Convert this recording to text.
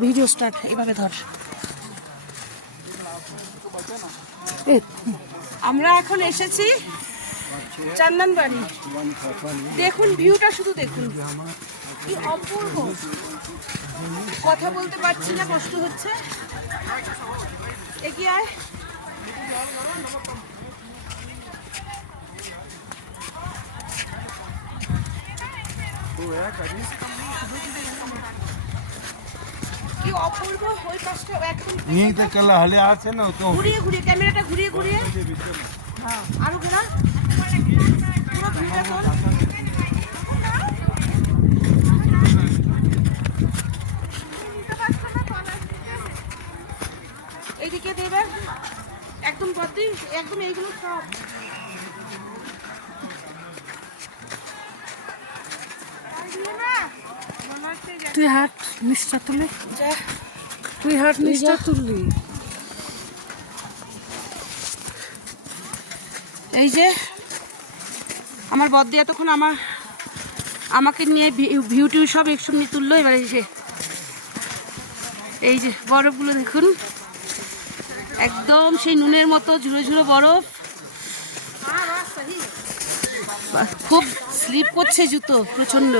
Video start এভাবে ধর। আমরা এখন এসেছি চন্দনবাড়ি। দেখুন ভিউটা, শুধু দেখুন কি অপূর্ব। কথা বলতে পারছি না, কষ্ট হচ্ছে। এগিয়ে আয়। কি অপূর্ব। ওই পাশটা একদম ঘুরিয়ে ঘুরিয়ে ক্যামেরাটা ঘুরিয়ে ঘুরিয়ে, হ্যাঁ আরো ঘোরা। পুরো ভিউটা তোল। এইদিকে দেবে একদম বদ্রি, একদম এইগুলো সব। তুই হাট নিষ্ঠা তুলে, তুই হাট নিষ্ঠা তুললি। এই যে আমার বদ্দি এতক্ষণ আমাকে নিয়ে ভিউ টিউ সব একসঙ্গে তুললো। এবার এই যে বরফগুলো দেখুন, একদম সেই নুনের মতো ঝুড়ো ঝুড়ো বরফ। খুব স্লিপ করছে জুতো প্রচন্ড।